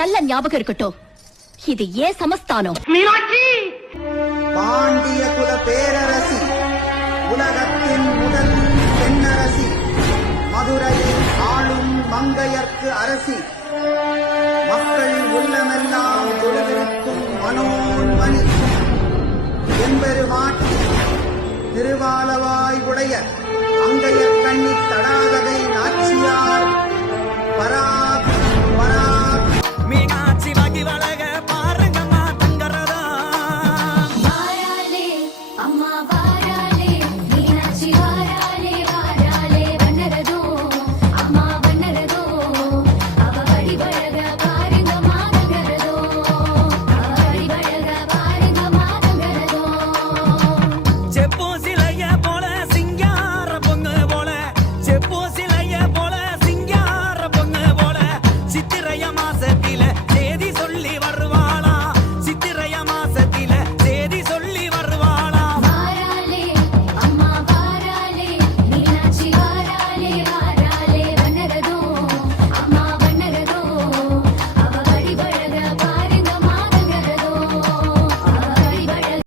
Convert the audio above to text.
நல்ல ஞாபகம் இருக்கட்டும், இது ஏன் சமஸ்தானம். பாண்டிய குல பேரரசி, உலகத்தின் முதல் பெண்ணரசி, மதுரையை ஆளும் மங்கையர்க்கு அரசி, மக்கள் உள்ளமெல்லாம் தொழுவிருக்கும் மனோன்மணி, எம்பெருமாட்டி திருவாலவாய் உடைய அங்கையர் கண்ணி தடாகவை நாச்சியார் பரா